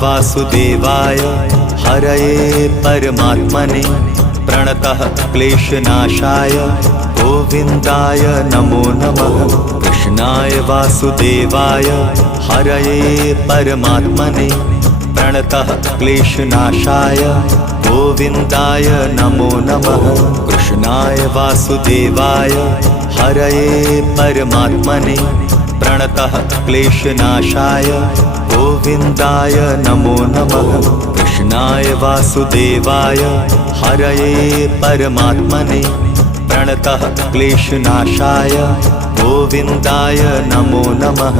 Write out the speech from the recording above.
वासुदेवाय हरये परमात्मने प्रणतः क्लेशनाशाय गोविन्दाय नमो नमः। कृष्णाय वासुदेवाय हरये परमात्मने प्रणतः क्लेशनाशाय गोविन्दाय नमो नमः। कृष्णाय वासुदेवाय हरये परमात्मने प्रणतः क्लेशनाशाय गोविन्दाय नमो नमः। कृष्णाय वासुदेवाय हरये परमात्मने प्रणतः क्लेशनाशाय गोविन्दाय नमो नमः।